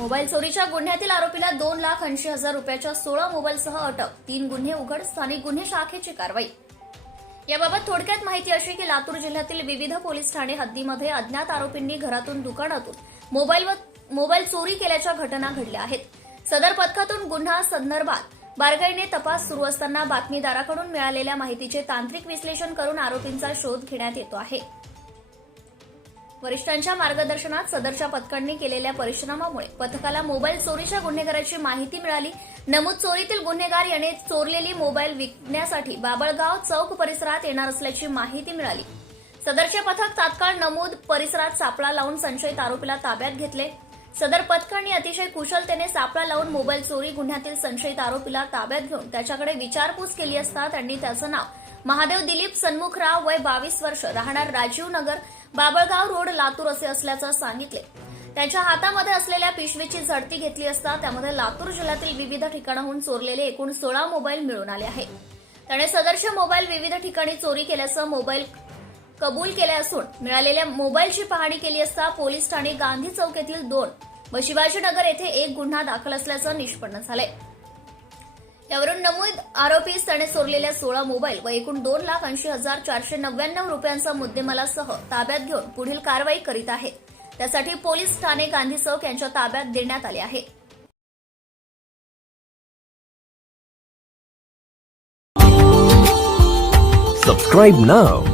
Mobile चोरीच्या गुन्ह्यातील आरोपीला दोन लाख ऐंशी हजार रुपयाच्या सोळा मोबाईलसह अटक. तीन गुन्हे उघड स्थानिक गुन्हे शाखेची कारवाई. याबाबत थोडक्यात माहिती अशी की लातूर जिल्ह्यातील विविध पोलीस ठाणे हद्दीमध्ये अज्ञात आरोपींनी घरातून दुकानातून मोबाईल व मोबाईल चोरी केल्याच्या घटना घडल्या आहेत. सदर पथकातून गुन्हा संदर्भात बारकाईने तपास सुरू असताना बातमीदाराकडून मिळालेल्या माहितीचे तांत्रिक विश्लेषण करून आरोपींचा शोध घेण्यात येतो आहे. वरिष्ठांच्या मार्गदर्शनात सदरच्या पथकांनी केलेल्या परिश्रमामुळे पथकाला मोबाईल चोरीच्या गुन्हेगाराची माहिती मिळाली. नमूद चोरीतील गुन्हेगार याने चोरलेली मोबाईल विकण्यासाठी बाबळगाव चौक परिसरात येणार असल्याची माहिती मिळाली. सदरचे पथक तात्काळ नमूद परिसरात सापळा लावून संशयित आरोपीला ताब्यात घेतले. सदर पथकांनी अतिशय कुशलतेने सापळा लावून मोबाईल चोरी गुन्ह्यातील संशयित आरोपीला ताब्यात घेऊन त्याच्याकडे विचारपूस केली असता त्यांनी त्याचं नाव महादेव दिलीप सन्मुखराव वय बावीस वर्ष राहणार राजीव नगर बाबळगाव रोड लातूर असे असल्याचं सांगितले. त्यांच्या हातामध्ये असलेल्या पिशवीची झडती घेतली असता त्यामध्ये लातूर जिल्ह्यातील विविध ठिकाणाहून चोरलेले एकूण सोळा मोबाईल मिळून आले आहे त्याने सदर्श मोबाईल विविध ठिकाणी चोरी केल्याचं मोबाईल कबूल केले असून मिळालेल्या मोबाईलची पाहणी केली असता पोलीस ठाणे गांधी चौक येथील दोन व शिवाजीनगर येथे एक गुन्हा दाखल असल्याचं निष्पन्न झालंय. यावरून नमूद आरोपी त्याने चोरलेल्या सोळा मोबाईल व एकूण दोन लाख ऐंशी हजार चारशे नव्याण्णव रुपयांचा मुद्देमालासह ताब्यात घेऊन पुढील कारवाई करीत आहेत त्यासाठी पोलीस ठाणे गांधी चौक यांच्या ताब्यात देण्यात आले आहे. Subscribe now